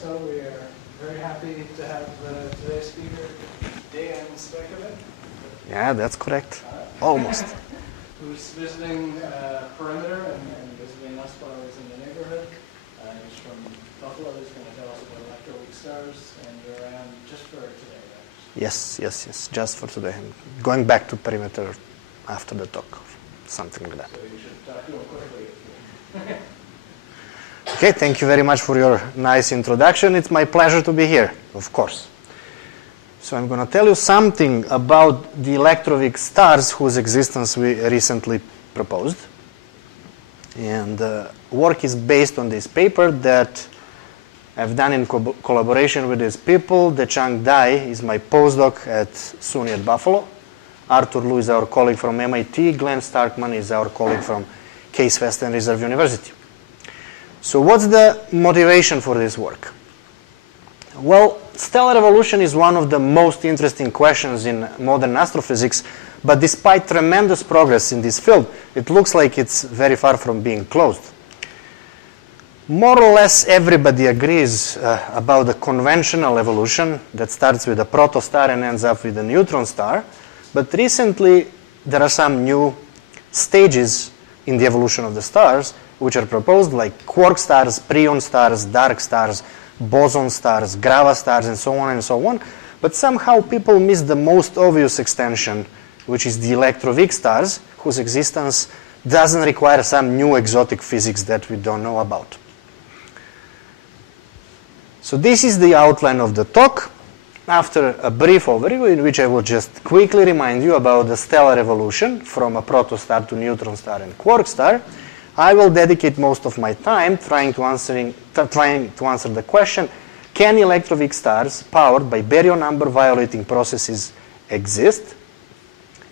so we are very happy to have today's speaker, Dejan Stojkovic. Yeah, that's correct. Almost. Who's visiting Perimeter and visiting us while he's in the neighborhood. He's from Buffalo. He's going to tell us about Electroweak stars, and you're around just for today, right? Yes, just for today. I'm going back to Perimeter after the talk, something like that. So you should talk to him quickly if you Okay, thank you very much for your nice introduction. It's my pleasure to be here, of course. So I'm going to tell you something about the Electroweak stars whose existence we recently proposed. And work is based on this paper that I've done in collaboration with these people. Dejan is my postdoc at SUNY at Buffalo. Arthur Liu is our colleague from MIT. Glenn Starkman is our colleague from Case Western Reserve University. So what's the motivation for this work? Well, stellar evolution is one of the most interesting questions in modern astrophysics, but despite tremendous progress in this field, it looks like it's very far from being closed. More or less everybody agrees about the conventional evolution that starts with a protostar and ends up with a neutron star, but recently there are some new stages in the evolution of the stars which are proposed, like quark stars, preon stars, dark stars, boson stars, grava stars, and so on and so on. But somehow people miss the most obvious extension, which is the Electroweak stars, whose existence doesn't require some new exotic physics that we don't know about. So this is the outline of the talk. After a brief overview, in which I will just quickly remind you about the stellar evolution from a protostar to neutron star and quark star, I will dedicate most of my time trying to answer the question, can Electroweak stars powered by baryon number violating processes exist?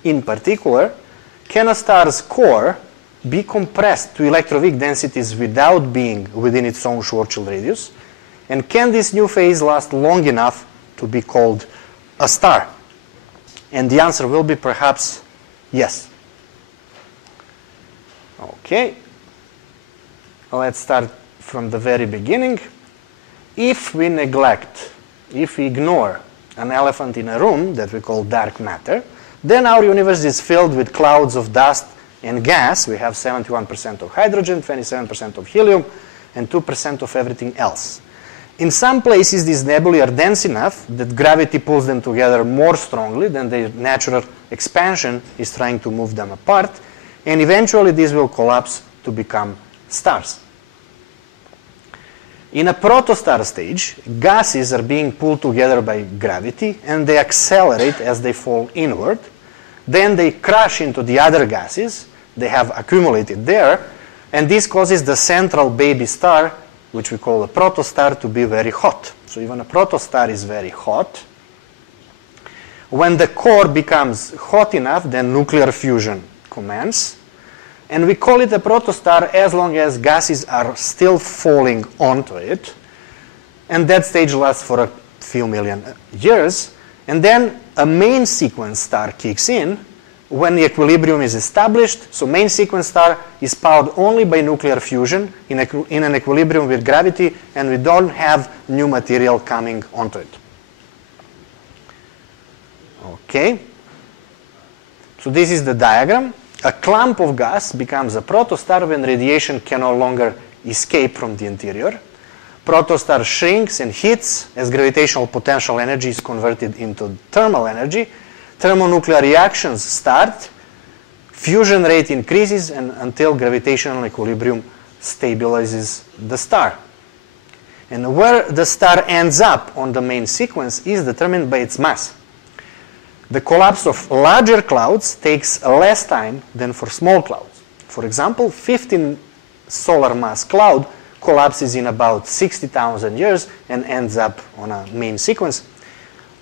In particular, can a star's core be compressed to electroweak densities without being within its own Schwarzschild radius? And can this new phase last long enough to be called a star? And the answer will be perhaps yes. Okay. Let's start from the very beginning. If we ignore an elephant in a room that we call dark matter, then our universe is filled with clouds of dust and gas. We have 71% of hydrogen, 27% of helium, and 2% of everything else. In some places, these nebulae are dense enough that gravity pulls them together more strongly than their natural expansion is trying to move them apart, and eventually these will collapse to become stars. In a protostar stage, gases are being pulled together by gravity and they accelerate as they fall inward. Then they crash into the other gases they have accumulated there, and this causes the central baby star, which we call a protostar, to be very hot. So even a protostar is very hot. When the core becomes hot enough, then nuclear fusion commences. And we call it a protostar as long as gases are still falling onto it. And that stage lasts for a few million years. And then a main sequence star kicks in when the equilibrium is established. So main sequence star is powered only by nuclear fusion in an equilibrium with gravity, and we don't have new material coming onto it. Okay. So this is the diagram. A clump of gas becomes a protostar when radiation can no longer escape from the interior. Protostar shrinks and heats as gravitational potential energy is converted into thermal energy. Thermonuclear reactions start. Fusion rate increases until gravitational equilibrium stabilizes the star. And where the star ends up on the main sequence is determined by its mass. The collapse of larger clouds takes less time than for small clouds. For example, 15 solar mass cloud collapses in about 60,000 years and ends up on a main sequence.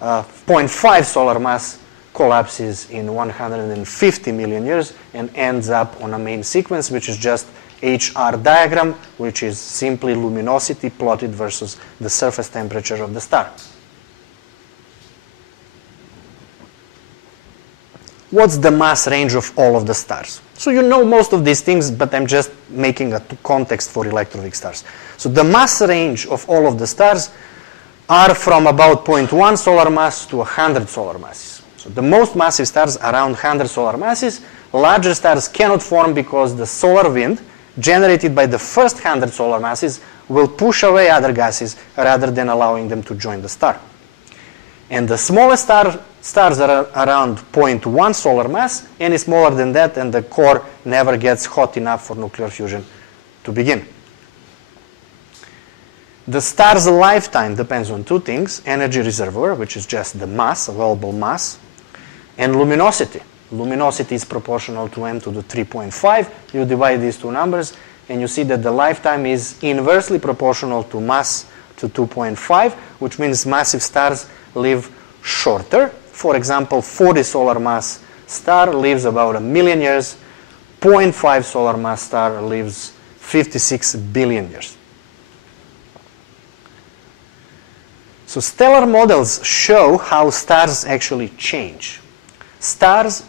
0.5 solar mass collapses in 150 million years and ends up on a main sequence, which is just HR diagram, which is simply luminosity plotted versus the surface temperature of the star. What's the mass range of all of the stars? So you know most of these things, but I'm just making a context for electroweak stars. So the mass range of all of the stars are from about 0.1 solar mass to 100 solar masses. So the most massive stars around 100 solar masses. Larger stars cannot form because the solar wind generated by the first 100 solar masses will push away other gases rather than allowing them to join the star. And the smallest stars are around 0.1 solar mass. Any smaller than that, and the core never gets hot enough for nuclear fusion to begin. The star's lifetime depends on two things: energy reservoir, which is just the mass, available mass, and luminosity. Luminosity is proportional to m to the 3.5. You divide these two numbers, and you see that the lifetime is inversely proportional to mass to 2.5, which means massive stars live shorter. For example, 40 solar mass star lives about 1 million years. 0.5 solar mass star lives 56 billion years. So stellar models show how stars actually change. Stars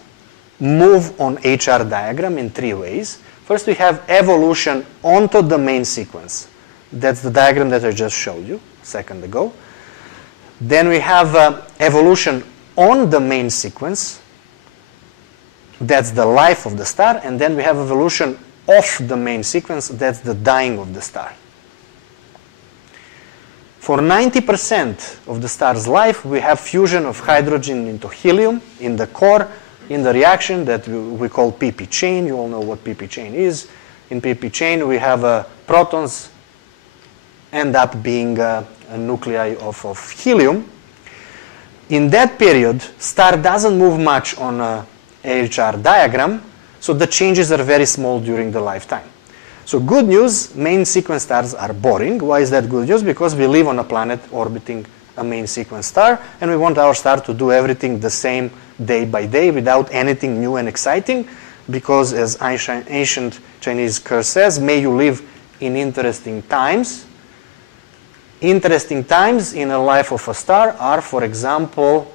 move on HR diagram in three ways. First, we have evolution onto the main sequence. That's the diagram that I just showed you a second ago. Then we have evolution on the main sequence. That's the life of the star. And then we have evolution off the main sequence. That's the dying of the star. For 90% of the star's life, we have fusion of hydrogen into helium in the core in the reaction that we call PP chain. You all know what PP chain is. In PP chain, we have protons end up being a nuclei of helium. In that period, star doesn't move much on a HR diagram, so the changes are very small during the lifetime. So good news, main sequence stars are boring. Why is that good news? Because we live on a planet orbiting a main sequence star, and we want our star to do everything the same day by day without anything new and exciting, because as ancient Chinese curse says, may you live in interesting times. Interesting times in the life of a star are, for example,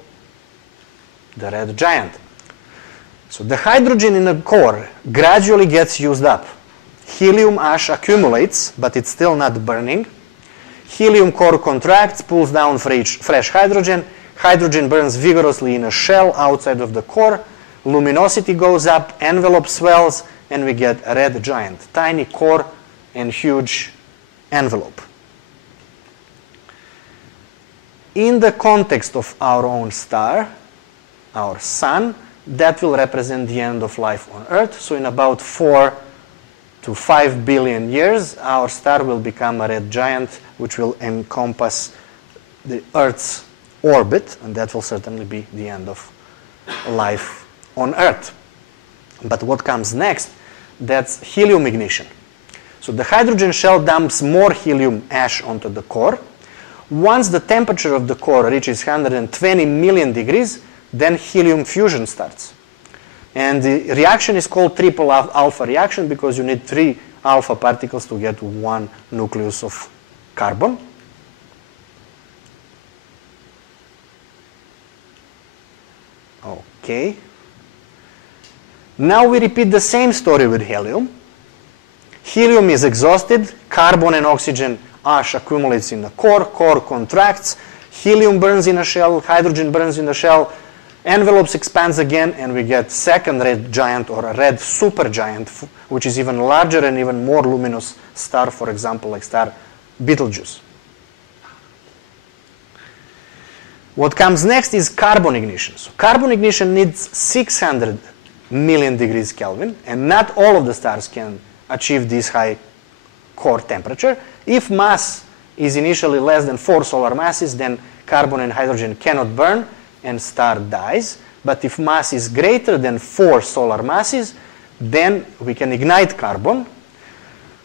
the red giant. So the hydrogen in the core gradually gets used up. Helium ash accumulates, but it's still not burning. Helium core contracts, pulls down fresh hydrogen. Hydrogen burns vigorously in a shell outside of the core. Luminosity goes up, envelope swells, and we get a red giant. Tiny core and huge envelope. In the context of our own star, our sun, that will represent the end of life on Earth. So in about 4 to 5 billion years, our star will become a red giant, which will encompass the Earth's orbit, and that will certainly be the end of life on Earth. But what comes next, that's helium ignition. So the hydrogen shell dumps more helium ash onto the core. Once the temperature of the core reaches 120 million degrees, then helium fusion starts. And the reaction is called triple alpha reaction because you need 3 alpha particles to get 1 nucleus of carbon. Okay. Now we repeat the same story with helium. Helium is exhausted, carbon and oxygen ash accumulates in the core contracts, helium burns in a shell, hydrogen burns in the shell, envelopes expands again, and we get second red giant or a red supergiant, which is even larger and even more luminous star, for example, like star Betelgeuse. What comes next is carbon ignition. So carbon ignition needs 600 million degrees Kelvin, and not all of the stars can achieve this high core temperature. If mass is initially less than 4 solar masses, then carbon and hydrogen cannot burn and star dies. But if mass is greater than 4 solar masses, then we can ignite carbon.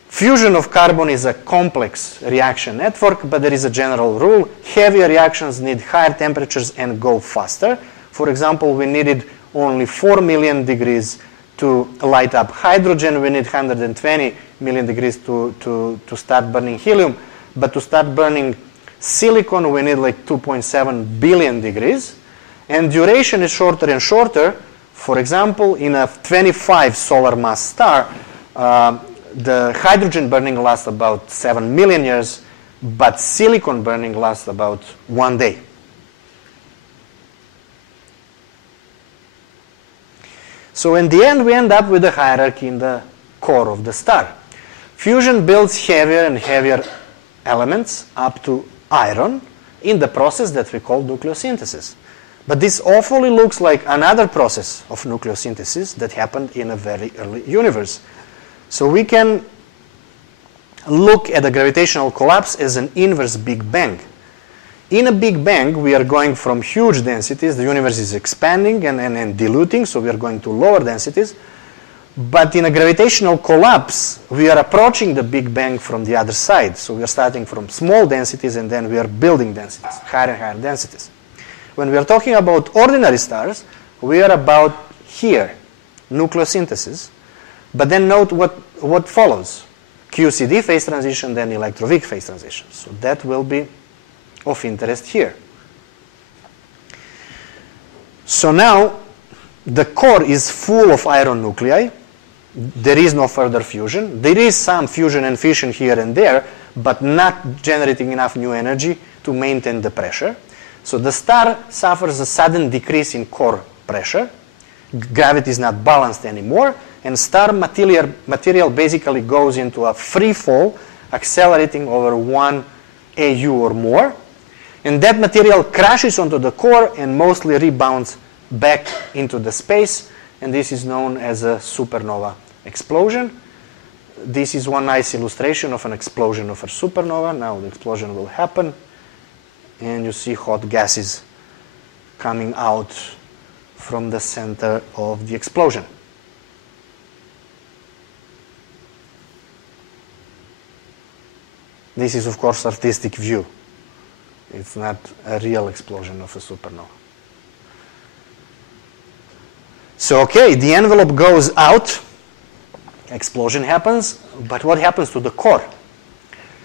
Fusion of carbon is a complex reaction network, but there is a general rule. Heavier reactions need higher temperatures and go faster. For example, we needed only 4 million degrees to light up hydrogen. We need 120 million degrees to start burning helium. But to start burning silicon, we need like 2.7 billion degrees. And duration is shorter and shorter. For example, in a 25 solar mass star, the hydrogen burning lasts about 7 million years, but silicon burning lasts about 1 day. So in the end, we end up with a hierarchy in the core of the star. Fusion builds heavier and heavier elements up to iron in the process that we call nucleosynthesis. But this awfully looks like another process of nucleosynthesis that happened in a very early universe. So we can look at the gravitational collapse as an inverse Big Bang. In a Big Bang, we are going from huge densities. The universe is expanding and diluting, so we are going to lower densities. But in a gravitational collapse, we are approaching the Big Bang from the other side. So we are starting from small densities, and then we are building densities, higher and higher densities. When we are talking about ordinary stars, we are about here, nucleosynthesis. But then note what follows. QCD phase transition, then electroweak phase transition. So that will be of interest here. So now, the core is full of iron nuclei. There is no further fusion. There is some fusion and fission here and there, but not generating enough new energy to maintain the pressure. So the star suffers a sudden decrease in core pressure. Gravity is not balanced anymore, and star material basically goes into a free fall, accelerating over 1 AU or more. And that material crashes onto the core and mostly rebounds back into the space, and this is known as a supernova explosion. This is one nice illustration of an explosion of a supernova. Now the explosion will happen, and you see hot gases coming out from the center of the explosion. This is, of course, artistic view. It's not a real explosion of a supernova. So, okay, the envelope goes out, explosion happens, but what happens to the core?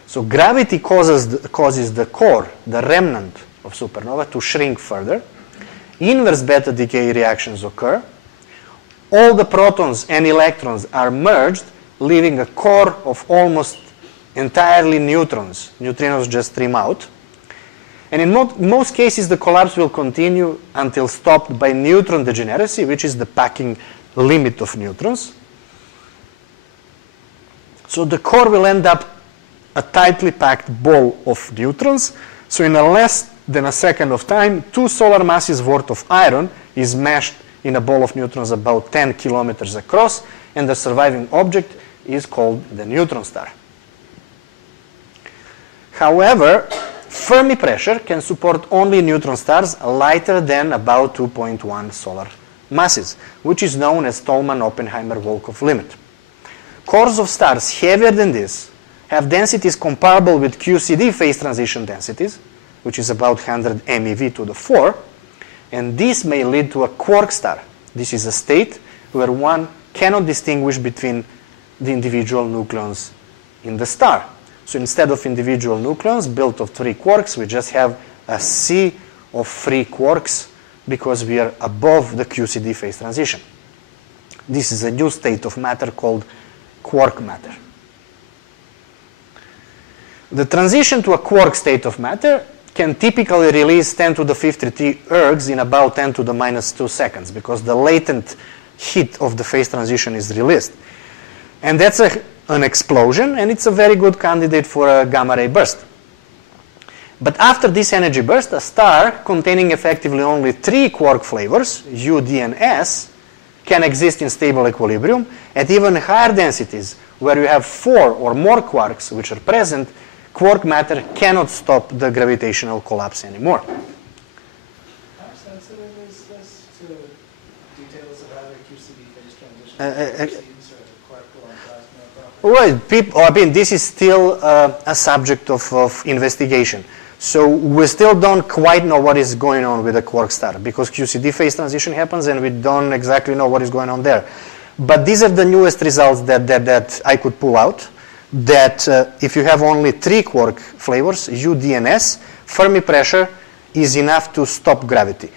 So gravity causes the core, the remnant of supernova, to shrink further. Inverse beta decay reactions occur. All the protons and electrons are merged, leaving a core of almost entirely neutrons. Neutrinos just stream out. And in most cases, the collapse will continue until stopped by neutron degeneracy, which is the packing limit of neutrons. So the core will end up a tightly packed ball of neutrons. So in a less than a second of time, 2 solar masses worth of iron is mashed in a ball of neutrons about 10 kilometers across, and the surviving object is called the neutron star. However, Fermi pressure can support only neutron stars lighter than about 2.1 solar masses, which is known as Tolman-Oppenheimer-Volkoff limit. Cores of stars heavier than this have densities comparable with QCD phase transition densities, which is about 100 MeV to the 4, and this may lead to a quark star. This is a state where one cannot distinguish between the individual nucleons in the star. So instead of individual nucleons built of 3 quarks, we just have a sea of free quarks because we are above the QCD phase transition. This is a new state of matter called quark matter. The transition to a quark state of matter can typically release 10 to the 53 ergs in about 10 to the minus 2 seconds because the latent heat of the phase transition is released. And that's an explosion, and it's a very good candidate for a gamma ray burst. But after this energy burst, a star containing effectively only 3 quark flavors, U, D, and S, can exist in stable equilibrium at even higher densities, where you have 4 or more quarks which are present. Quark matter cannot stop the gravitational collapse anymore. How sensitive is this to details of how the QCD phase transition proceeds or the quark and plasma properties? Well, this is still a subject of investigation. So we still don't quite know what is going on with the quark star because QCD phase transition happens and we don't exactly know what is going on there. But these are the newest results that I could pull out. That if you have only 3 quark flavors, U, D, and S, Fermi pressure is enough to stop gravity.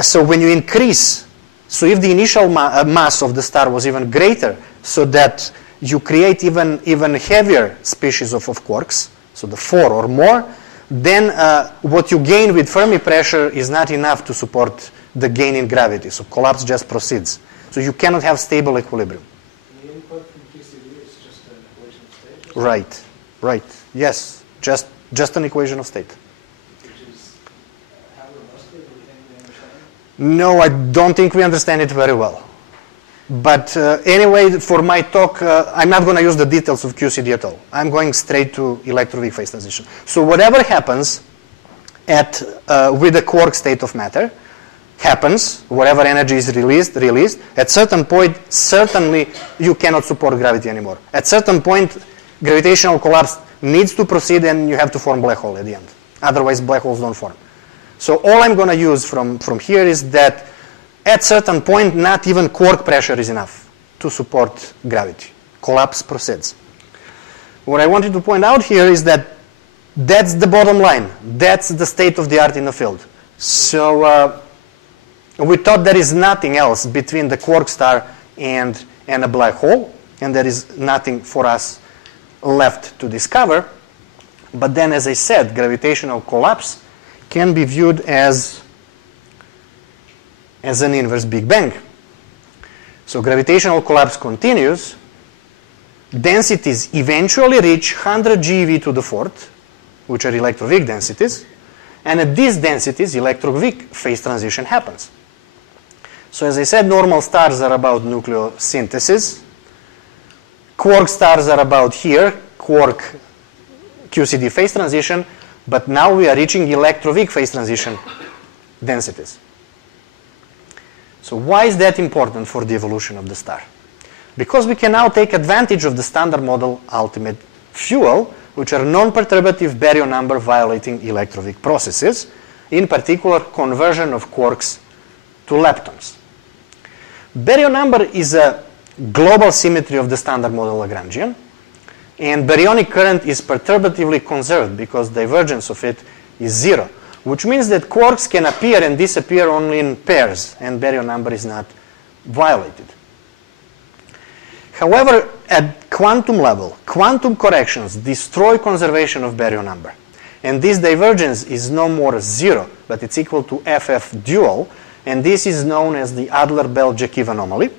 So when you increase So if the initial mass of the star was even greater, so that you create even heavier species of quarks, so the 4 or more, then what you gain with Fermi pressure is not enough to support the gain in gravity. So collapse just proceeds. So you cannot have stable equilibrium. The input from QCD is just an equation of state? Right, right. Yes, just an equation of state. Which is how robustly do you think we understand it? No, I don't think we understand it very well. But anyway, for my talk, I'm not going to use the details of QCD at all. I'm going straight to electroweak phase transition. So whatever happens with the quark state of matter happens, whatever energy is released. At certain point, certainly you cannot support gravity anymore. At certain point, gravitational collapse needs to proceed and you have to form black hole at the end. Otherwise, black holes don't form. So all I'm going to use from here is that at certain point, not even quark pressure is enough to support gravity. Collapse proceeds. What I wanted to point out here is that that's the bottom line. That's the state of the art in the field. So we thought there is nothing else between the quark star and a black hole, and there is nothing for us left to discover. But then, as I said, gravitational collapse can be viewed as an inverse Big Bang. So gravitational collapse continues. Densities eventually reach 100 GeV to the fourth, which are electroweak densities. And at these densities, electroweak phase transition happens. So as I said, normal stars are about nucleosynthesis. Quark stars are about here, quark QCD phase transition. But now we are reaching electroweak phase transition densities. So why is that important for the evolution of the star? Because we can now take advantage of the standard model ultimate fuel, which are non-perturbative baryon number violating electroweak processes, in particular conversion of quarks to leptons. Baryon number is a global symmetry of the standard model Lagrangian, and baryonic current is perturbatively conserved because divergence of it is 0. Which means that quarks can appear and disappear only in pairs, and baryon number is not violated. However, at quantum level, quantum corrections destroy conservation of baryon number. And this divergence is no more 0, but it's equal to FF dual, and this is known as the Adler-Bell-Jakiv anomaly.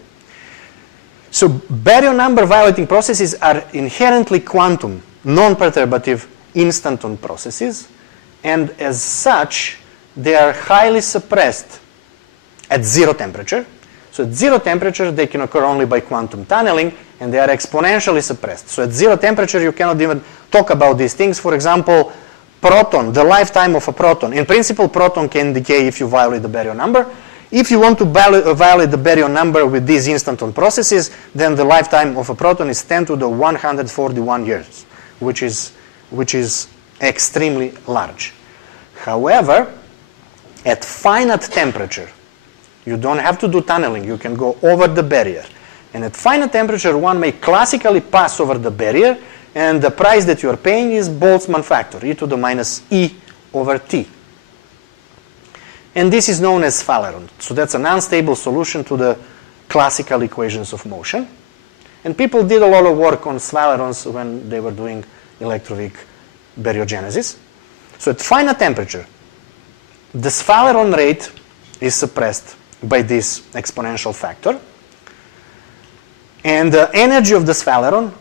So baryon number violating processes are inherently quantum, non-perturbative, instanton processes, and as such, they are highly suppressed at 0 temperature. So at 0 temperature, they can occur only by quantum tunneling, and they are exponentially suppressed. So at 0 temperature, you cannot even talk about these things. For example, proton, the lifetime of a proton. In principle, proton can decay if you violate the baryon number. If you want to violate the baryon number with these instanton processes, then the lifetime of a proton is 10 to the 141 years, which is extremely large. However, at finite temperature, you don't have to do tunneling. You can go over the barrier. And at finite temperature, one may classically pass over the barrier, and the price that you are paying is Boltzmann factor, e to the minus e over t. And this is known as Phaleron. So that's an unstable solution to the classical equations of motion. And people did a lot of work on sphalerons when they were doing electroweak baryogenesis. So at finite temperature, the Phaleron rate is suppressed by this exponential factor. And the energy of the Phaleron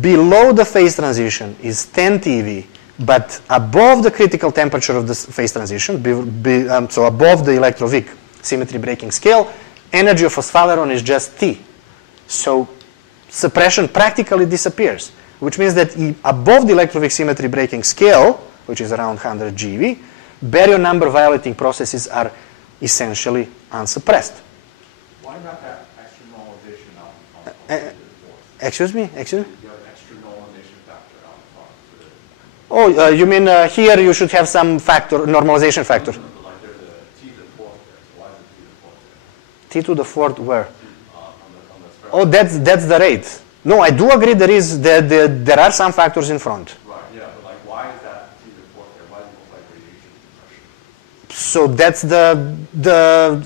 below the phase transition is 10 TeV, but above the critical temperature of the phase transition, so above the electroweak symmetry breaking scale, energy of a Phaleron is just T. So suppression practically disappears, which means that above the electroweak symmetry breaking scale, which is around 100 GeV, baryon number violating processes are essentially unsuppressed. Why not that extra normalization on Excuse me? You have extra normalization factor on the You mean here you should have some factor, normalization factor. Like there's a T to the fourth there, so why is it T T to the fourth there? to the fourth where? On the That's the rate. No, I do agree there are some factors in front. Right, yeah, but like why is that T to the fourth there? Why does it look like radiation compression? So that's the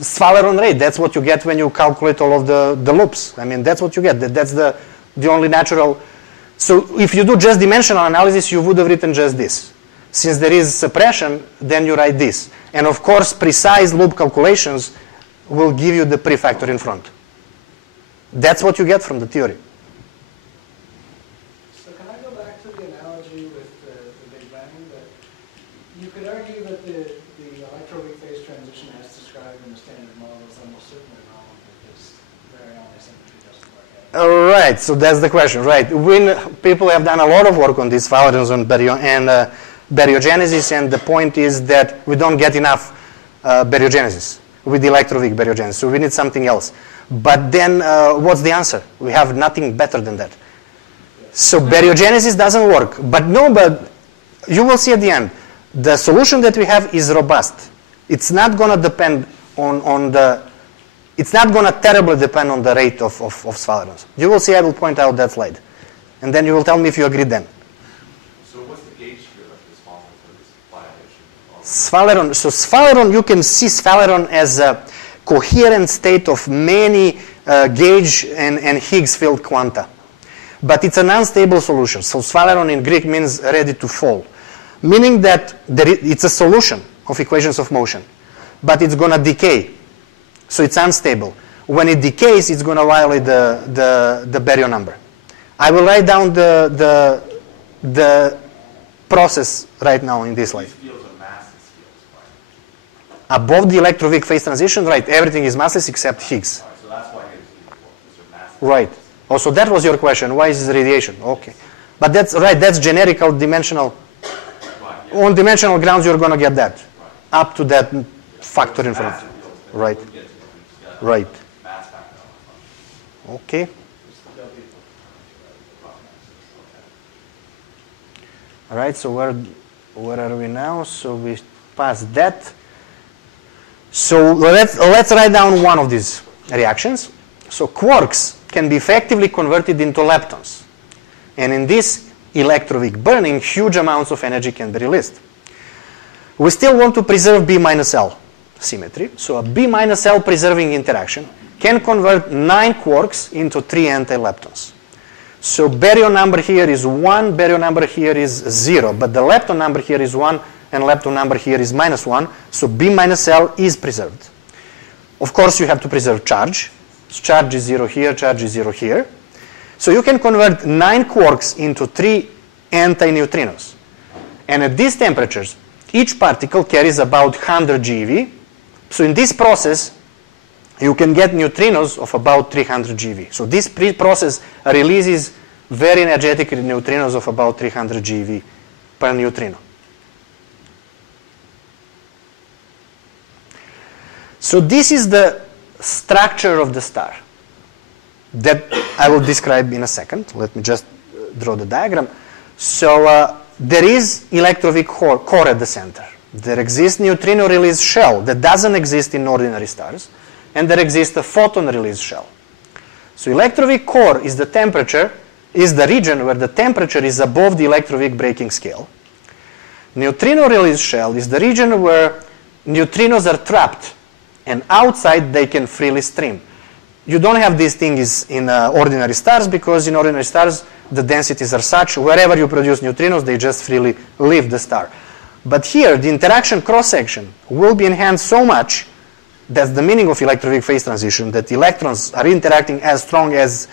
Svaleron rate. That's what you get when you calculate all of the loops. I mean, that's what you get. That's the only natural. So if you do just dimensional analysis, you would have written just this. Since there is suppression, then you write this. And of course, precise loop calculations will give you the prefactor in front. That's what you get from the theory. So can I go back to the analogy with the Big Bang? That you could argue that the electroweak phase transition as described in the standard model is almost certainly wrong because baryonic symmetry doesn't work out. All right, so that's the question, right? When people have done a lot of work on these Svalerons and baryogenesis, and the point is that we don't get enough baryogenesis with electroweak baryogenesis, so we need something else. But then what's the answer? We have nothing better than that. So baryogenesis doesn't work. But you will see at the end, the solution that we have is robust. It's not going to depend it's not going to terribly depend on the rate of Svalerons. You will see, I will point out that slide. And then you will tell me if you agree then. So what's the gauge here that's responsible for this violation? Svaleron. So Svaleron, you can see Svaleron as a coherent state of many gauge and Higgs field quanta. But it's an unstable solution. So Svaleron in Greek means ready to fall, meaning that it's a solution of equations of motion, but it's going to decay. So it's unstable. When it decays, it's going to violate the baryon number. I will write down the process right now in this slide. These fields are massless fields, right? Above the electroweak phase transition, right, everything is massless except Higgs. All right, so that's why Higgs is equal, because they're massless. Right. Oh, so that was your question. Why is this radiation? Okay. But that's right, that's generical dimensional. Right, yeah. On dimensional grounds, you're going to get that. Right. Up to that factor in front. Massive fields, then Right. we get to it, we just get a Right. mass factor on Okay. the All right, so where are we now? So we passed that. So let's write down one of these reactions. So quarks can be effectively converted into leptons. And in this electroweak burning, huge amounts of energy can be released. We still want to preserve B minus L symmetry. So a B minus L preserving interaction can convert 9 quarks into 3 anti-leptons. So baryon number here is 1, baryon number here is 0, but the lepton number here is 1 and lepton number here is minus 1, so B minus L is preserved. Of course, you have to preserve charge. So charge is 0 here, charge is 0 here. So you can convert 9 quarks into 3 anti-neutrinos. And at these temperatures, each particle carries about 100 GeV. So in this process, you can get neutrinos of about 300 GeV. So this process releases very energetic neutrinos of about 300 GeV per neutrino. So this is the structure of the star that I will describe in a second. Let me just draw the diagram. So there is electroweak core at the center. There exists neutrino release shell that doesn't exist in ordinary stars. And there exists a photon release shell. So electroweak core is the temperature, is the region where the temperature is above the electroweak breaking scale. Neutrino release shell is the region where neutrinos are trapped, and outside they can freely stream. You don't have these things in ordinary stars because in ordinary stars the densities are such wherever you produce neutrinos they just freely leave the star. But here the interaction cross-section will be enhanced so much. That's the meaning of electroweak phase transition, that electrons are interacting as strong as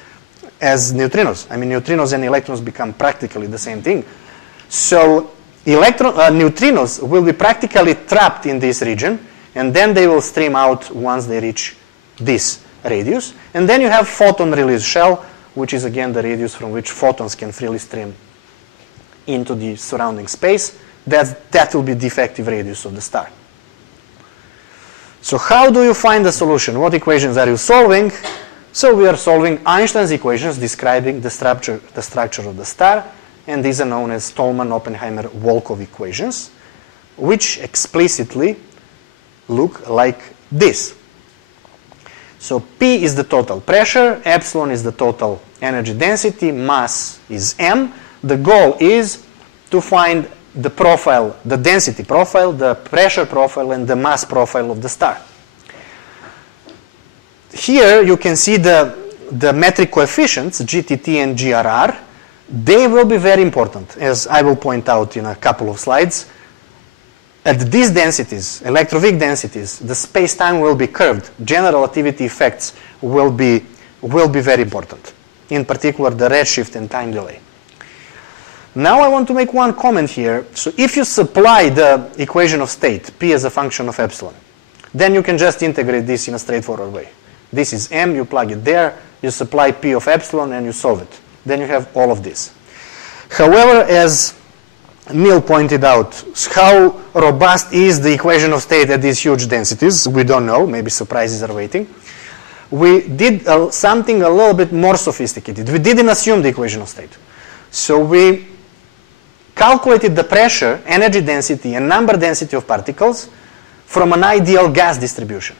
neutrinos. I mean, neutrinos and electrons become practically the same thing. So neutrinos will be practically trapped in this region, and then they will stream out once they reach this radius. And then you have photon release shell, which is again the radius from which photons can freely stream into the surrounding space. That will be the effective radius of the star. So how do you find the solution? What equations are you solving? So we are solving Einstein's equations describing the structure of the star, and these are known as Tolman-Oppenheimer-Volkov equations, which explicitly look like this. So P is the total pressure, epsilon is the total energy density, mass is m. The goal is to find the profile, the density profile, the pressure profile, and the mass profile of the star. Here you can see the metric coefficients, GTT and GRR. They will be very important, as I will point out in a couple of slides. At these densities, electroweak densities, the space-time will be curved. General relativity effects will be very important. In particular, the redshift and time delay. Now I want to make one comment here. So if you supply the equation of state, P as a function of epsilon, then you can just integrate this in a straightforward way. This is M, you plug it there, you supply P of epsilon, and you solve it. Then you have all of this. However, as Neil pointed out, how robust is the equation of state at these huge densities? We don't know. Maybe surprises are waiting. We did something a little bit more sophisticated. We didn't assume the equation of state. So we calculated the pressure, energy density, and number density of particles from an ideal gas distribution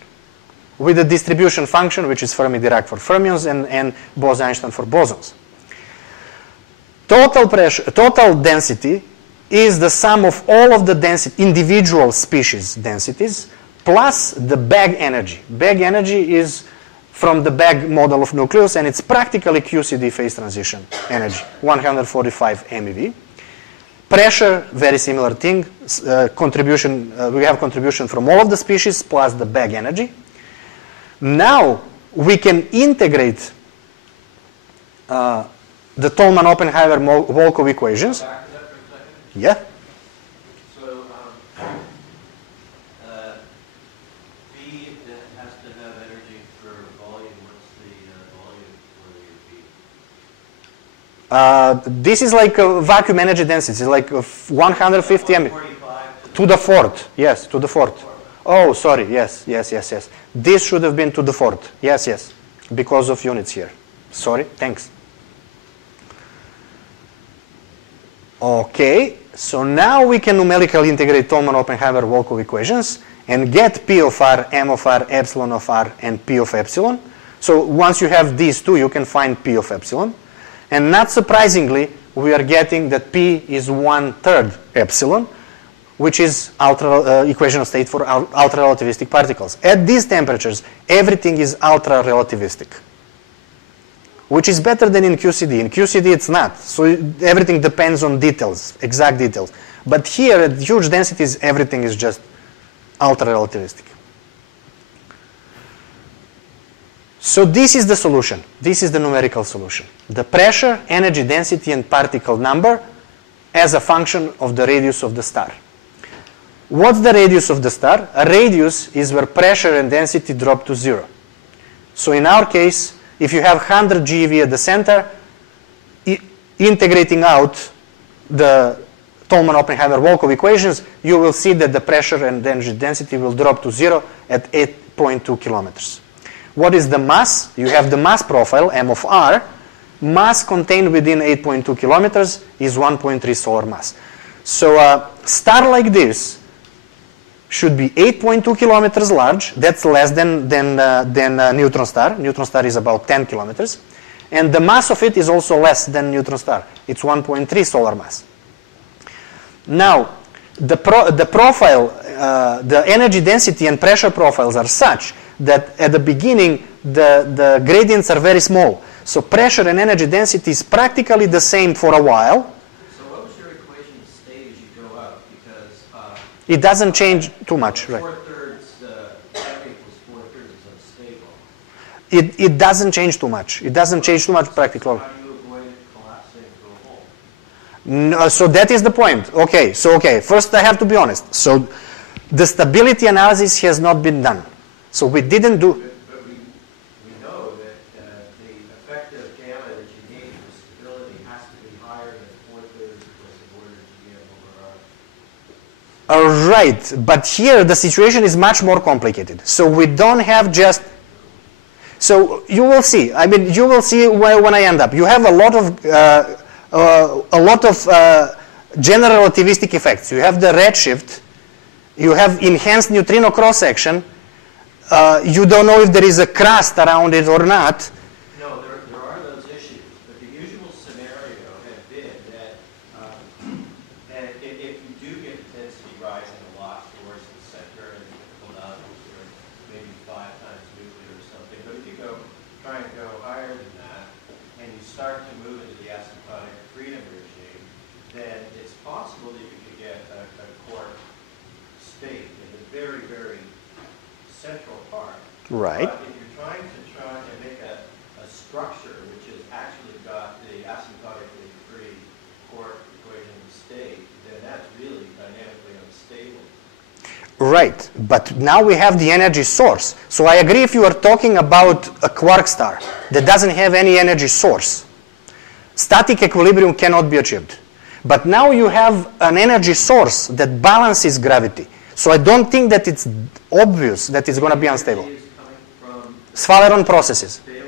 with a distribution function, which is Fermi-Dirac for fermions and Bose-Einstein for bosons. Total pressure, total density is the sum of all of the individual species densities plus the bag energy. Bag energy is from the bag model of nucleus, and it's practically QCD phase transition energy, 145 MeV. Pressure, very similar thing. We have contribution from all of the species plus the bag energy. Now we can integrate the Tolman-Oppenheimer-Volkov equations. Back to that for a second. Yeah. So B has to have energy for volume. What's the volume for the B? This is like a vacuum energy density. It's like 150 MeV. 145 To the fourth. Yes, to the fourth. Oh, sorry. Yes. This should have been to the fourth. Yes. Because of units here. Sorry. Thanks. Okay. So now we can numerically integrate Tolman-Oppenheimer-Volkov equations and get P of R, M of R, epsilon of R, and P of epsilon. So once you have these two, you can find P of epsilon. And not surprisingly, we are getting that P is 1/3 epsilon, which is equation of state for ultra-relativistic particles. At these temperatures, everything is ultra-relativistic, which is better than in QCD. In QCD, it's not. So everything depends on details, exact details. But here, at huge densities, everything is just ultra-relativistic. So this is the solution. This is the numerical solution. The pressure, energy density, and particle number as a function of the radius of the star. What's the radius of the star? A radius is where pressure and density drop to 0. So in our case, if you have 100 GeV at the center, integrating out the Tolman-Oppenheimer-Volkov equations, you will see that the pressure and energy density will drop to 0 at 8.2 kilometers. What is the mass? You have the mass profile, M of R. Mass contained within 8.2 kilometers is 1.3 solar mass. So a star like this should be 8.2 kilometers large. That's less than neutron star. Neutron star is about 10 kilometers. And the mass of it is also less than neutron star. It's 1.3 solar mass. Now, the profile, the energy density and pressure profiles are such that at the beginning, the gradients are very small. So pressure and energy density is practically the same for a while. So what was your equation of state as you go up? Because it doesn't change too much, right? 4/3, M equals 4/3 is unstable. It doesn't change too much. It doesn't change too much practically. How do you avoid it collapsing to a hole? No, so that is the point. Okay, first I have to be honest. So the stability analysis has not been done. So we didn't do... But we know that the effective gamma that you need for stability has to be higher than 4/3 because in order to be able to run. Right, but here the situation is much more complicated. So we don't have just... So you will see. I mean, you will see when I end up. You have a lot of general relativistic effects. You have the redshift. You have enhanced neutrino cross-section. You don't know if there is a crust around it or not. No, there are those issues, but the usual scenario had been that if Right. But if you're trying to make a structure which has actually got the asymptotically free Quark equation state, then that's really dynamically unstable. Right, but now we have the energy source. So I agree if you are talking about a quark star that doesn't have any energy source. Static equilibrium cannot be achieved. But now you have an energy source that balances gravity. So I don't think that it's obvious that it's going to be unstable. Energy is coming from Sphaleron processes. Baryonic?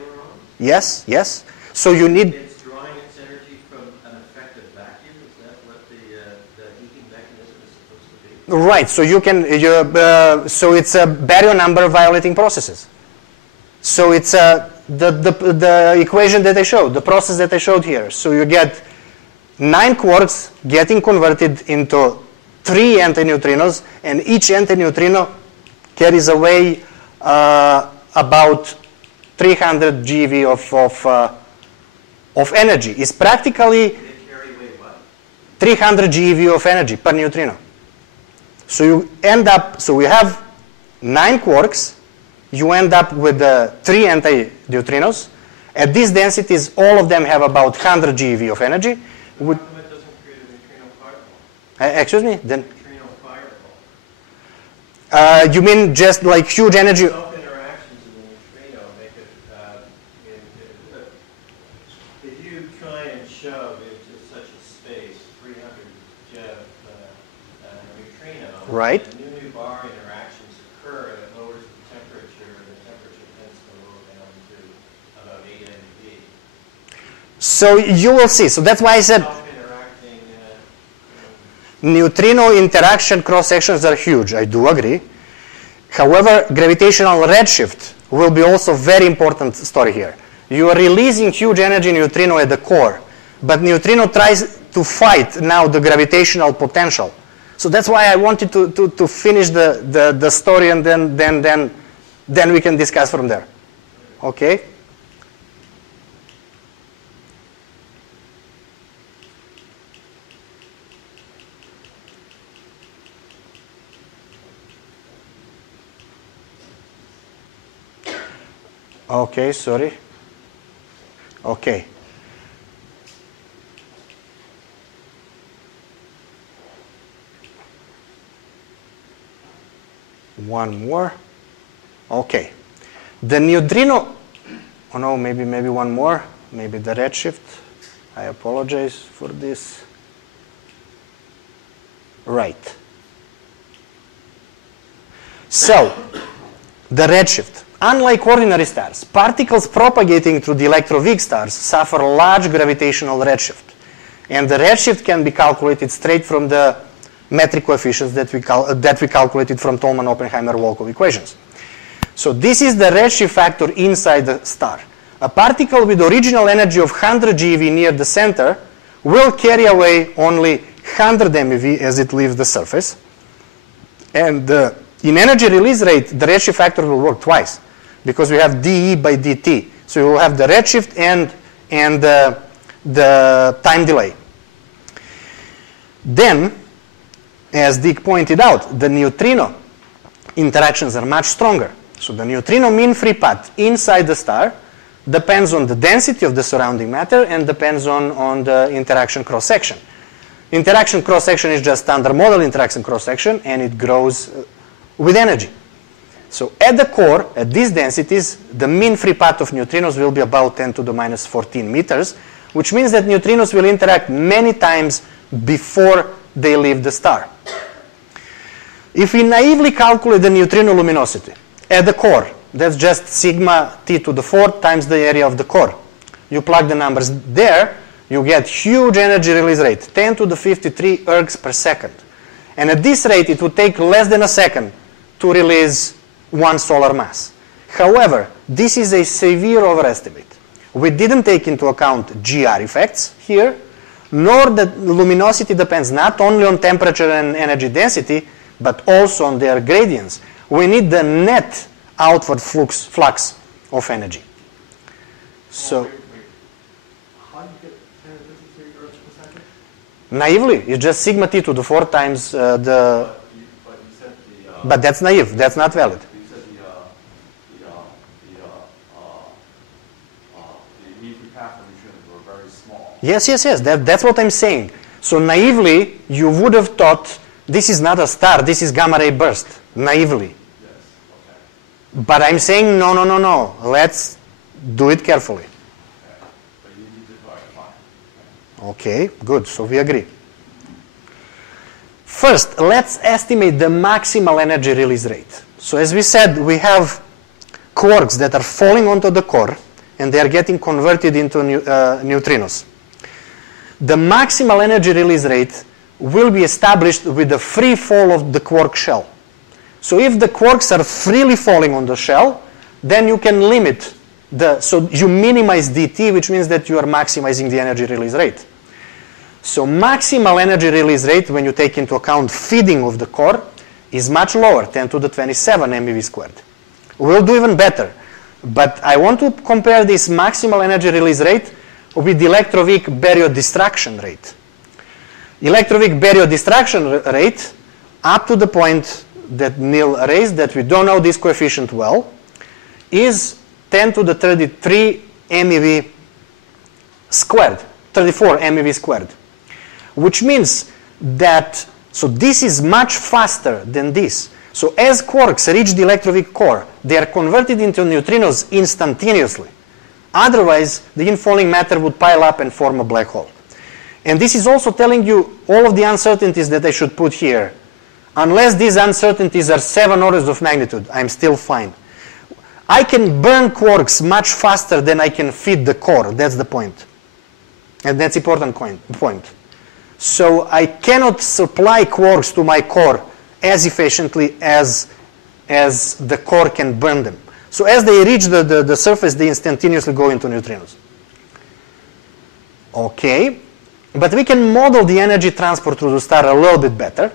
Yes, yes. So you need... It's drawing its energy from an effective vacuum? Is that what the heating mechanism is supposed to be? Right, so you can... so it's a baryon number violating processes. So it's the equation that I showed, the process that I showed here. So you get 9 quarks getting converted into 3 antineutrinos, and each antineutrino carries away about 300 GeV of energy. It's practically They carry away what? 300 GeV of energy per neutrino. So you end up, so we have 9 quarks, you end up with 3 antineutrinos. At these densities, all of them have about 100 GeV of energy. How come it doesn't create a neutrino fireball? Excuse me? Then, Neutrino fireball. you mean just like huge energy? Self-interactions in the neutrino make it, if you try and shove into such a space 300 GeV neutrino, Right. and new bar interactions occur, and it lowers the temperature, and the temperature tends to lower down to about 8 MeV. So you will see. So that's why I said Self-interacting neutrino interaction cross-sections are huge. I do agree. However, gravitational redshift will be also very important story here. You are releasing huge energy neutrino at the core, but neutrino tries to fight now the gravitational potential. So that's why I wanted to finish the story, and then we can discuss from there. Okay? Okay, sorry. Okay. One more. Okay. The neutrino, oh no, maybe one more. Maybe the redshift. I apologize for this. Right. So, the redshift. Unlike ordinary stars, particles propagating through the electroweak stars suffer large gravitational redshift. And the redshift can be calculated straight from the metric coefficients that we calculated from Tolman-Oppenheimer-Volkov equations. So this is the redshift factor inside the star. A particle with original energy of 100 GeV near the center will carry away only 100 MeV as it leaves the surface. And in energy release rate, the redshift factor will work twice, because we have dE by dt. So you will have the redshift and the time delay. Then, as Dick pointed out, the neutrino interactions are much stronger. So the neutrino mean free path inside the star depends on the density of the surrounding matter and depends on the interaction cross-section. Interaction cross-section is just standard model interaction cross-section, and it grows with energy. So at the core, at these densities, the mean free path of neutrinos will be about 10 to the minus 14 meters, which means that neutrinos will interact many times before they leave the star. If we naively calculate the neutrino luminosity at the core, that's just sigma t to the 4 times the area of the core. You plug the numbers there, you get huge energy release rate, 10 to the 53 ergs per second. And at this rate, it would take less than a second to release 1 solar mass. However, this is a severe overestimate. We didn't take into account GR effects here, nor that luminosity depends not only on temperature and energy density, but also on their gradients. We need the net outward flux of energy. So, How do you get 10 to 53 ergs per second? naively, it's just sigma t to the 4 times the... But you said the... But that's naive. That's not valid. You said the small. Yes. That's what I'm saying. So naively, you would have thought this is not a star, this is gamma ray burst. Naively. Yes, okay. But I'm saying no. Let's do it carefully. Okay. But you need to fine. Okay, good. So we agree. First, let's estimate the maximal energy release rate. So as we said, we have quarks that are falling onto the core, and they are getting converted into neutrinos. The maximal energy release rate will be established with the free fall of the quark shell. So if the quarks are freely falling on the shell, then you can limit so you minimize dT, which means that you are maximizing the energy release rate. So maximal energy release rate, when you take into account feeding of the core, is much lower, 10 to the 27 MeV squared. We'll do even better. But I want to compare this maximal energy release rate with electroweak baryodistraction rate. Electroweak baryodistraction rate, up to the point that Neil raised, that we don't know this coefficient well, is 10 to the 33 MeV squared, 34 MeV squared. Which means that, so this is much faster than this. So as quarks reach the electroweak core, they are converted into neutrinos instantaneously. Otherwise, the infalling matter would pile up and form a black hole. And this is also telling you all of the uncertainties that I should put here. Unless these uncertainties are 7 orders of magnitude, I'm still fine. I can burn quarks much faster than I can feed the core. That's the point. And that's an important point. So I cannot supply quarks to my core as efficiently as the core can burn them. So as they reach the surface, they instantaneously go into neutrinos. Okay, but we can model the energy transport through the star a little bit better.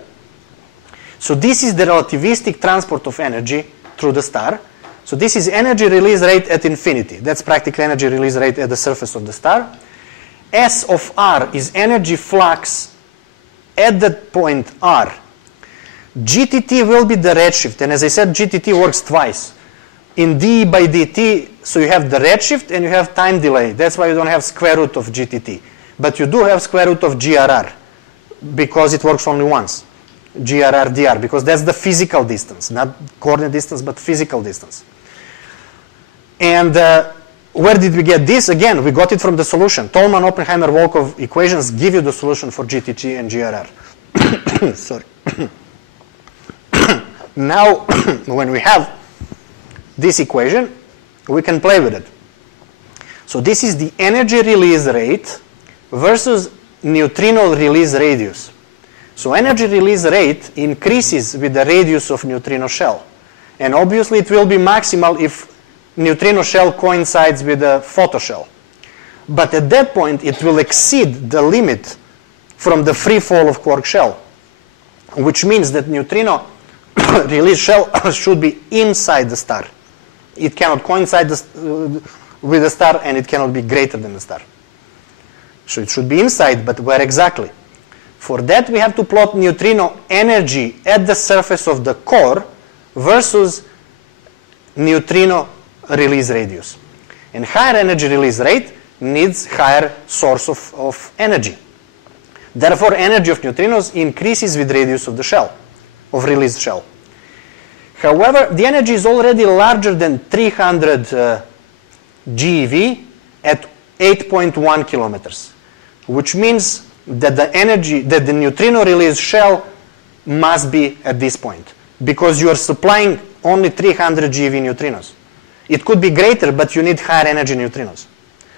So this is the relativistic transport of energy through the star. So this is energy release rate at infinity. That's practically energy release rate at the surface of the star. S of R is energy flux at that point R. GTT will be the redshift, and as I said, GTT works twice. In d by dt, so you have the redshift and you have time delay. That's why you don't have square root of GTT. But you do have square root of GRR, because it works only once. GRR dr, because that's the physical distance, not coordinate distance, but physical distance. And where did we get this? Again, we got it from the solution. Tolman, Oppenheimer, Volkov equations give you the solution for GTT and GRR. Sorry. Now, when we have this equation, we can play with it. So this is the energy release rate versus neutrino release radius. So energy release rate increases with the radius of neutrino shell. And obviously it will be maximal if neutrino shell coincides with the photoshell. But at that point, it will exceed the limit from the free fall of quark shell, which means that neutrino release shell should be inside the star. It cannot coincide with the star, and it cannot be greater than the star. So it should be inside, but where exactly? For that, we have to plot neutrino energy at the surface of the core versus neutrino release radius. And higher energy release rate needs higher source of energy. Therefore, energy of neutrinos increases with radius of the shell, of released shell. However, the energy is already larger than 300 GeV at 8.1 kilometers, which means that the neutrino release shell must be at this point, because you are supplying only 300 GeV neutrinos. It could be greater, but you need higher energy neutrinos.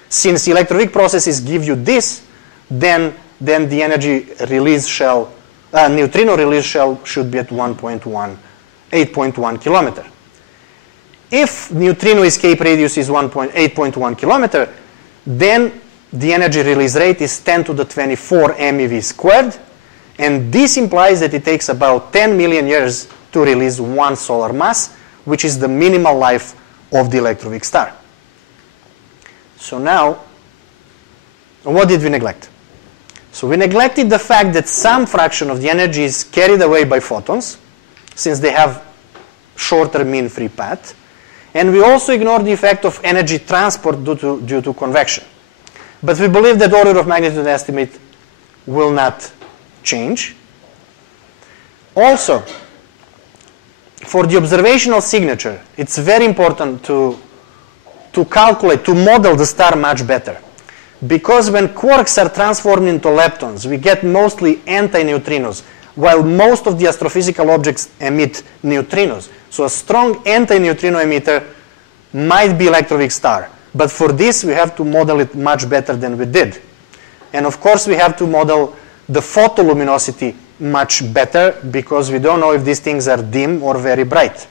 Since electroweak processes give you this, then the energy release shell, neutrino release shell should be at 8.1 kilometer. If neutrino escape radius is 8.1 kilometer, then the energy release rate is 10 to the 24 MeV squared, and this implies that it takes about 10 million years to release one solar mass, which is the minimal life of the electroweak star. So now, what did we neglect? So we neglected the fact that some fraction of the energy is carried away by photons, since they have shorter mean free path, and we also ignored the effect of energy transport due to convection. But we believe that order of magnitude estimate will not change. Also, for the observational signature, it's very important to calculate, to model the star much better. Because when quarks are transformed into leptons, we get mostly anti-neutrinos, while most of the astrophysical objects emit neutrinos. So a strong anti-neutrino emitter might be Electroweak star. But for this, we have to model it much better than we did. And of course, we have to model the photoluminosity much better because we don't know if these things are dim or very bright.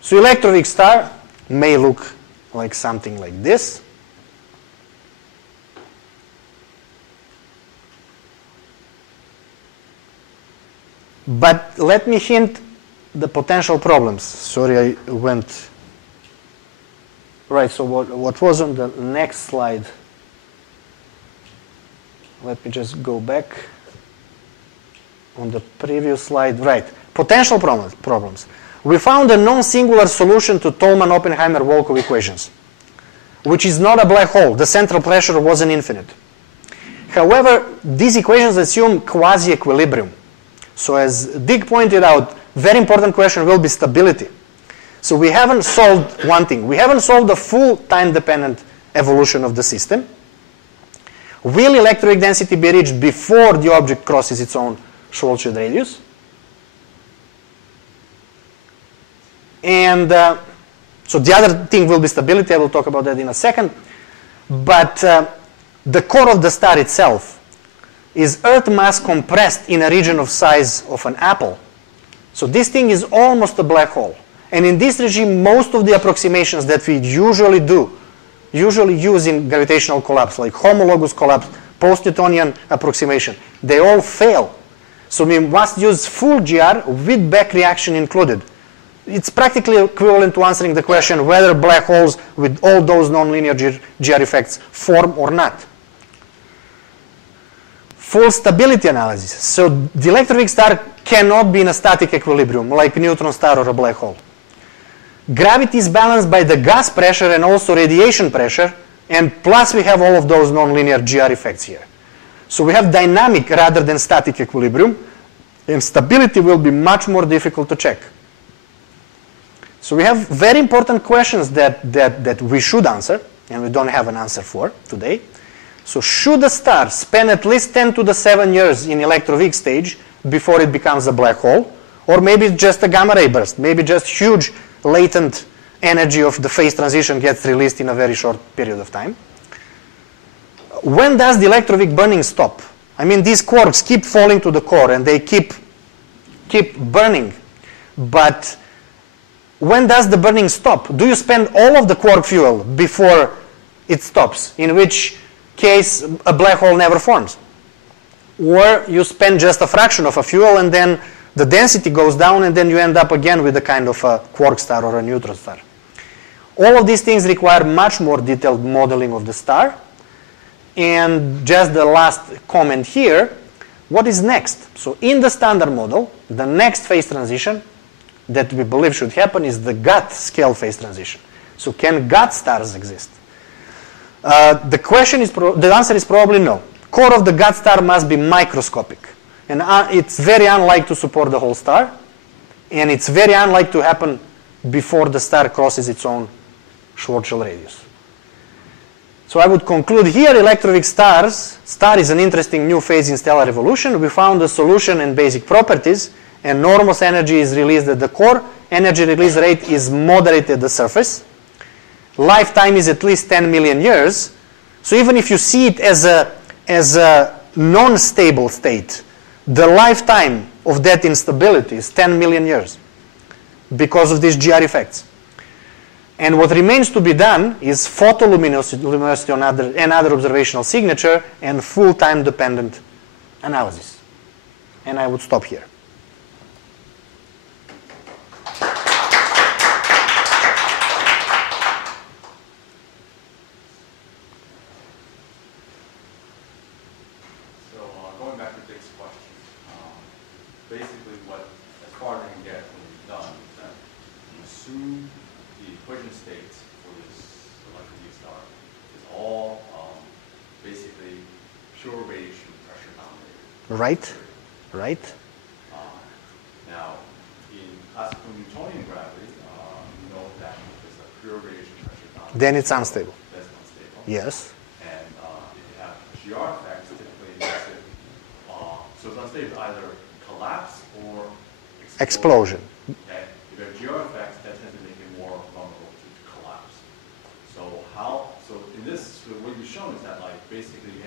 So Electroweak star may look like something like this. But let me hint the potential problems. Sorry, I went. Right, so what was on the next slide? Let me just go back. On the previous slide, right. Potential problems. We found a non-singular solution to Tolman-Oppenheimer-Volkov equations, which is not a black hole. The central pressure wasn't infinite. However, these equations assume quasi-equilibrium. So as Dick pointed out, very important question will be stability. So we haven't solved one thing. We haven't solved the full time-dependent evolution of the system. Will electroweak density be reached before the object crosses its own Schwarzschild radius? And so the other thing will be stability. I will talk about that in a second. But the core of the star itself is Earth mass compressed in a region of size of an apple. So this thing is almost a black hole. And in this regime, most of the approximations that we usually use in gravitational collapse, like homologous collapse, post-Newtonian approximation, they all fail. So we must use full GR with back reaction included. It's practically equivalent to answering the question whether black holes with all those nonlinear GR effects form or not. Full stability analysis. So the Electroweak star cannot be in a static equilibrium like a neutron star or a black hole. Gravity is balanced by the gas pressure and also radiation pressure, and plus we have all of those nonlinear GR effects here. So we have dynamic rather than static equilibrium, and stability will be much more difficult to check. So we have very important questions that we should answer, and we don't have an answer for today. So should a star spend at least 10 to the 7 years in Electroweak stage before it becomes a black hole? Or maybe it's just a gamma ray burst, maybe just huge latent energy of the phase transition gets released in a very short period of time. When does the Electroweak burning stop? I mean, these quarks keep falling to the core and they keep burning. But when does the burning stop? Do you spend all of the quark fuel before it stops? In which case a black hole never forms. Or you spend just a fraction of a fuel and then the density goes down and then you end up again with a kind of a quark star or a neutron star. All of these things require much more detailed modeling of the star. And just the last comment here, what is next? So in the standard model, the next phase transition that we believe should happen is the GUT scale phase transition. So can GUT stars exist? The answer is probably no. Core of the GUT star must be microscopic. And it's very unlikely to support the whole star. And it's very unlikely to happen before the star crosses its own Schwarzschild radius. So I would conclude here, Electroweak star is an interesting new phase in stellar evolution. We found a solution and basic properties. Enormous energy is released at the core. Energy release rate is moderate at the surface. Lifetime is at least 10 million years. So even if you see it as a non-stable state, the lifetime of that instability is 10 million years because of these GR effects. And what remains to be done is photoluminosity and other observational signature and full time-dependent analysis. And I would stop here. Basically, as far as I can get, what we've done is that you assume the equation states for this Electroweak star is all basically pure radiation pressure dominated. Right, right. Now, in classical Newtonian gravity, you know that it's a pure radiation pressure dominated. Then it's unstable. That's unstable. Yes. And if you have GR effects, typically it makes it, so it's unstable, either collapse or Explosion. Okay? If you have GR effects, that tends to make it more vulnerable to collapse. So in this, so what you've shown is that like basically you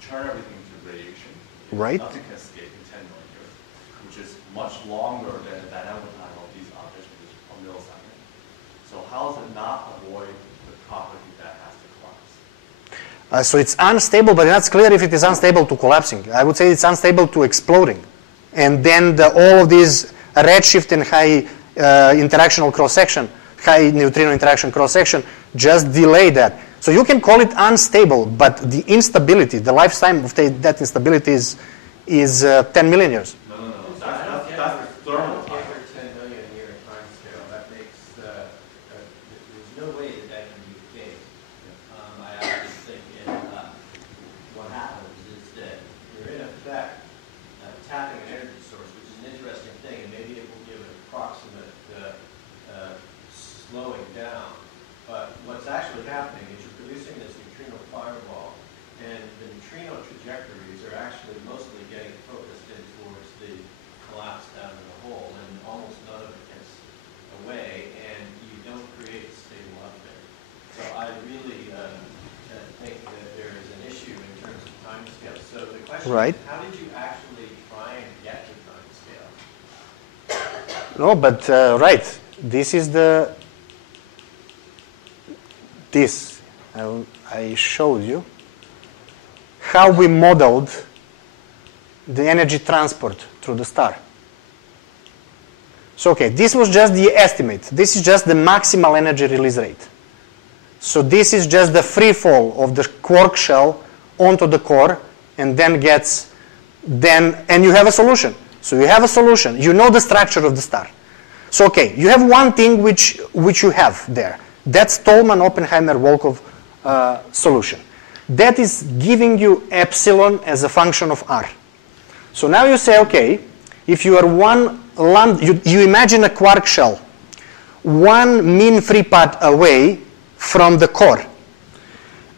turn everything to radiation. Right. Nothing can escape in 10 millimeters, which is much longer than the dynamical time of these objects, which is a millisecond. So how does it not avoid the property that has to collapse? So it's unstable, but it's not clear if it is unstable to collapsing. I would say it's unstable to exploding. And then all of these redshift and high interactional cross-section, high neutrino interaction cross-section, just delay that. So you can call it unstable, but the instability, the lifetime of that instability is 10 million years. No. That's thermal time. 10 million year time scale. That makes, there's no way that can be the case. I actually think what happens is that you're in effect tapping an energy source, which is an interesting thing, and maybe it will give an approximate slowing down. But what's actually happening is you're producing this neutrino fireball, and the neutrino trajectories are actually mostly getting focused in towards the collapse down in the hole, and almost none of it gets away, and you don't create a stable object. So I really think that there is an issue in terms of time scale. So the question Right. is, how did you actually try and get the time scale? No, but right. This is this. I showed you how we modeled the energy transport through the star. So, okay, this was just the estimate. This is just the maximal energy release rate. So this is just the free fall of the quark shell onto the core, and then and you have a solution. So you have a solution. You know the structure of the star. So, okay, you have one thing which you have there. That's Tolman-Oppenheimer-Volkov solution. That is giving you epsilon as a function of r. So now you say, okay, if you are you imagine a quark shell, one mean free path away from the core.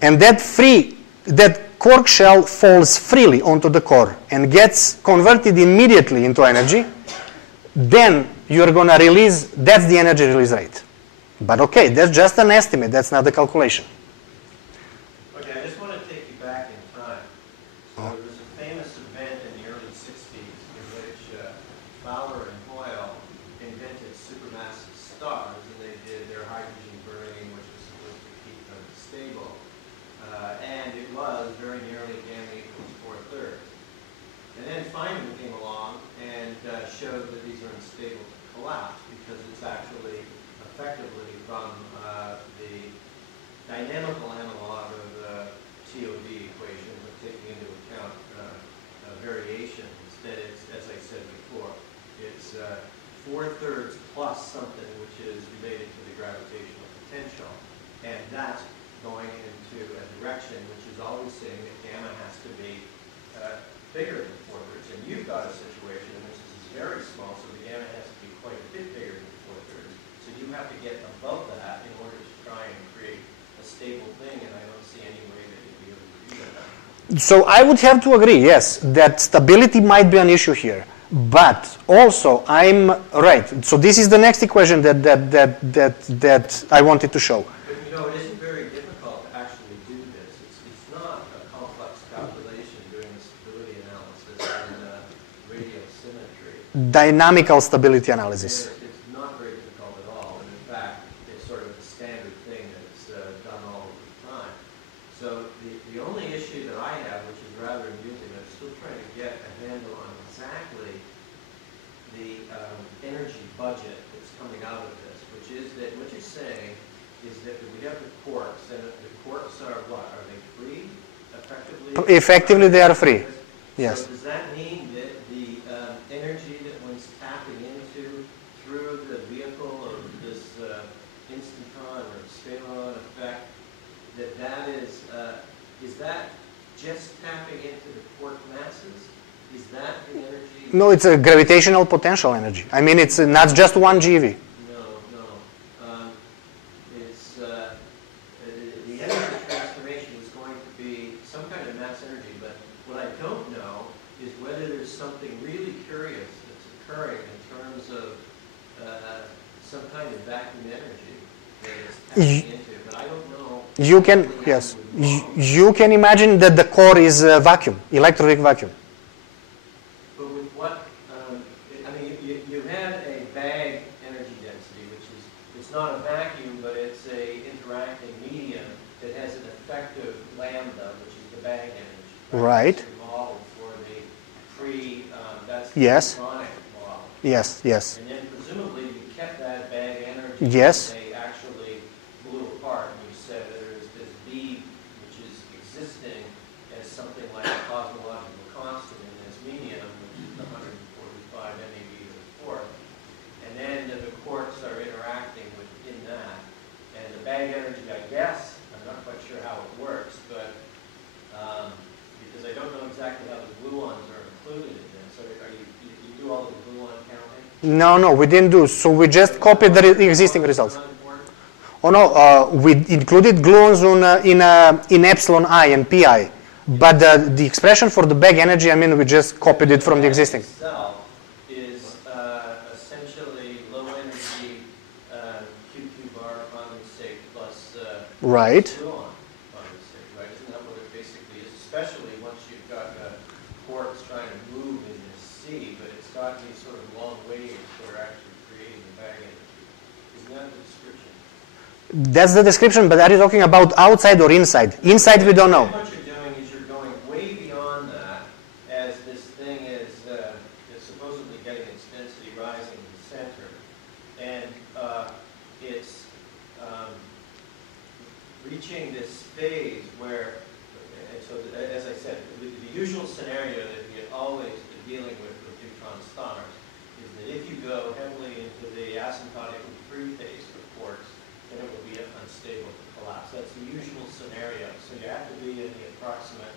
And that quark shell falls freely onto the core and gets converted immediately into energy, then you're going to release, that's the energy release rate. But okay, that's just an estimate, that's not the calculation. Okay, I just want to take you back in time. So there was a famous event in the early 60s in which Fowler and Hoyle invented supermassive stars, and they did their hydrogen burning, which was supposed to keep them stable. And it was very nearly gamma equals 4/3. And then Feynman came along and showed that these are unstable to collapse because it's actually effectively from the dynamical analog of the TOD equation, but taking into account variations, that it's, as I said before, it's 4/3 plus something which is related to the gravitational potential, and that's going into a direction which is always saying that gamma has to be bigger than 4/3, and you've got a situation in which this is very small, so the gamma has to be quite a bit bigger than 4/3. So you have to get above that in order to try and create a stable thing, and I don't see any way that you'd be able to do that. So I would have to agree, yes, that stability might be an issue here. But also, I'm right. So this is the next equation that I wanted to show. But you know, it isn't very difficult to actually do this. It's not a complex calculation doing the stability analysis and radial symmetry. Dynamical stability analysis. It's not very difficult at all, and in fact, it's sort of a standard thing that's done all of the time. So the only issue that I have, which is rather amusing, I'm still trying to get a handle on exactly the energy budget that's coming out of this, which is that what you're saying is that we have the quarks, and the quarks are what? Are they free? Effectively, they are free. Yes. So does that mean that the energy that one's tapping into through the vehicle of this instanton or sphalon effect, that is just tapping into the quark masses? Is that the energy? No, it's a gravitational potential energy. I mean, it's not just 1 GeV. No. It's the energy transformation is going to be some kind of mass energy, but what I don't know is whether there's something really curious that's occurring in terms of some kind of vacuum energy that it's tapping into, but I don't know. You can, yes, you can imagine that the core is a vacuum, electroweak vacuum. But with what, I mean, you had a bag energy density, which is, it's not a vacuum, but it's a interacting medium that has an effective lambda, which is the bag energy. Right. That's the model for the that's the Yes. Baryonic model. Yes. And then presumably you kept that bag energy. Yes. And they actually blew apart, and you said that there's this B, which is existing as something like a cosmological constant in this medium, which is the 145 MeV to the fourth. And then the quarks are interacting within that. And the bag energy, I guess, I'm not quite sure how it works, but because I don't know exactly how the gluons are included in this. So are you do all the gluon counting? No, we didn't do. So we just copied the existing results. Not important? Oh no, we included gluons in epsilon I and pi, but the expression for the bag energy, I mean, we just copied it from the existing. Itself is essentially low energy QQ bar condensate plus Right. gluon condensate, right? Isn't that what it basically is? Especially once you've got quarks trying to move in this C, but it's got these sort of long waves that are actually creating the bag energy. Isn't that the description? That's the description, but are you talking about outside or inside? Inside, we don't know. What you're doing is you're going way beyond that as this thing is supposedly getting its density rising in the center. And it's reaching this phase where, and so as I said, the usual scenario that we had always been dealing with neutron stars is that if you go heavily into the asymptotically free phase for quarks, then it will be unstable to collapse. That's the usual scenario. So you have to be in the approximate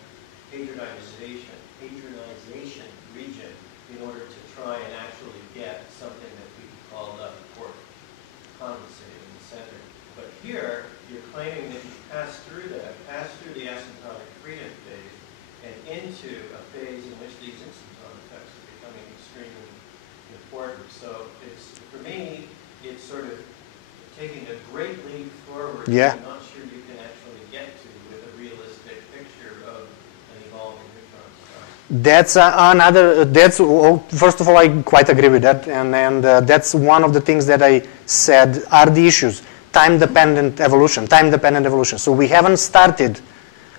hadronization region in order to try and actually get something that we could call the quark condensate in the center. But here, you're claiming that you pass through the asymptotic freedom phase and into a phase in which these instanton effects are becoming extremely important. So it's, for me, it's sort of taking a great leap forward. Yeah. I'm not sure you can actually get to with a realistic picture of an evolving neutron star. First of all, I quite agree with that, and that's one of the things that I said are the issues. Time-dependent evolution. So we haven't started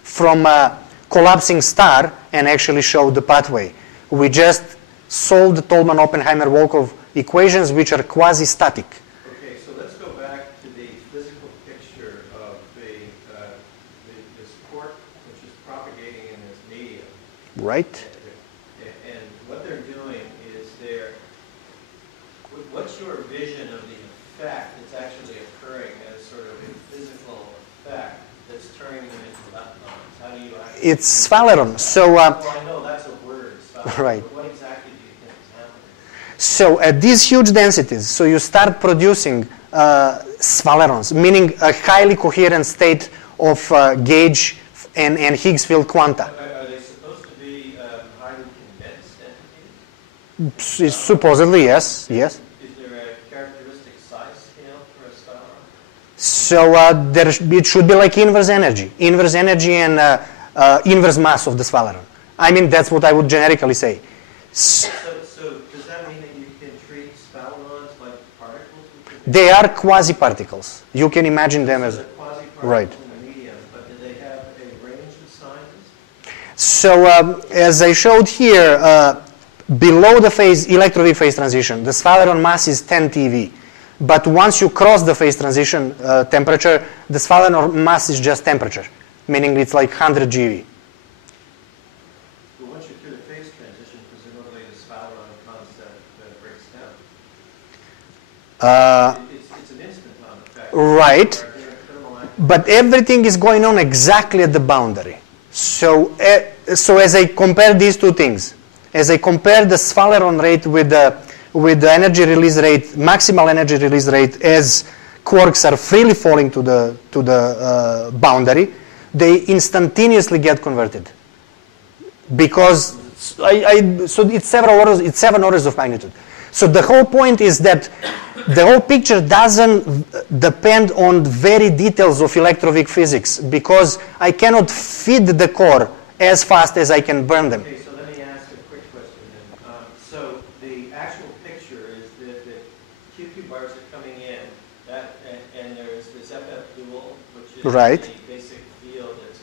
from a collapsing star and actually showed the pathway. We just solved the Tolman-Oppenheimer-Volkov equations, which are quasi-static. Okay, so let's go back to the physical picture of this quark, which is propagating in this medium. Right. And what they're doing is what's your vision of the effect that's actually occurring as sort of a physical effect that's turning them into leptons? How do you actually... It's Phaleron. So, well, I know that's a word, Phaleron, right. But what exactly do you think is happening? So at these huge densities, so you start producing sphalerons, meaning a highly coherent state of gauge and Higgs field quanta. Are they supposed to be highly condensed entities? Supposedly, yes. Is there a characteristic size scale for a sphaleron? So it should be like inverse energy and inverse mass of the sphaleron. I mean, that's what I would generically say. So does that mean that you can treat sphalerons like particles? They are quasi-particles. You can imagine them as... Quasi-particles Right. in the medium, but do they have a range of sizes? So as I showed here, below the electroweak phase transition, the sphaleron mass is 10 TeV. But once you cross the phase transition temperature, the sphaleron mass is just temperature, meaning it's like 100 GeV. But once you're through the phase transition, presumably the sphaleron concept breaks down. It's an instanton effect. Right. But everything is going on exactly at the boundary. So as I compare these two things, as I compare the Svaleron rate with the energy release rate, maximal energy release rate, as quarks are freely falling to the boundary, they instantaneously get converted. Because so it's seven orders of magnitude. So the whole point is that the whole picture doesn't depend on very details of electroweak physics, because I cannot feed the core as fast as I can burn them. Okay, so let me ask a quick question then. So the actual picture is that the QQ bars are coming in, and there's this FF dual, which is right. the basic field that's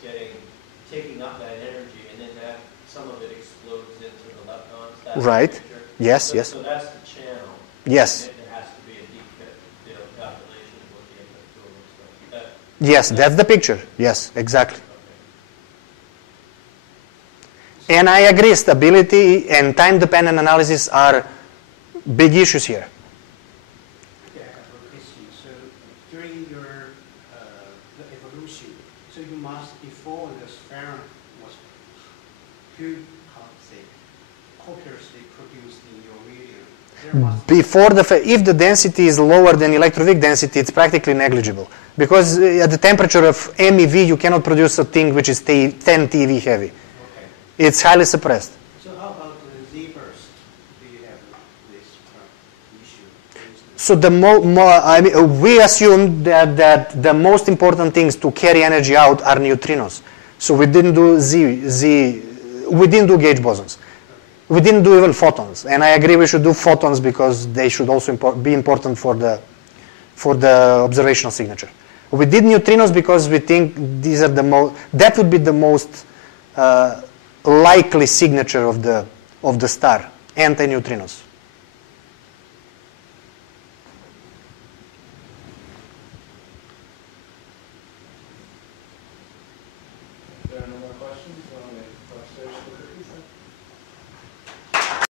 taking up that energy, and then some of it explodes into the leptons. That's right. The picture. Yes, yes. So that's the channel. Yes. There has to be a deep calculation of what the FF dual looks like. Yes, that's the picture. Yes, exactly. And I agree, stability and time-dependent analysis are big issues here. Yeah, I have a question. So during your the evolution, so you must, before the sphere was copiously produced in your medium, there must Before if the density is lower than electroweak density, it's practically negligible. Because at the temperature of MeV, you cannot produce a thing which is 10 TeV heavy. okay. It's highly suppressed. So how about the Z-burst? Do you have this issue? So we assumed that the most important things to carry energy out are neutrinos. So we didn't do we didn't do gauge bosons. We didn't do even photons. And I agree we should do photons because they should also be important for the observational signature. We did neutrinos because we think these are that would be the most likely signature of the star, anti-neutrinos.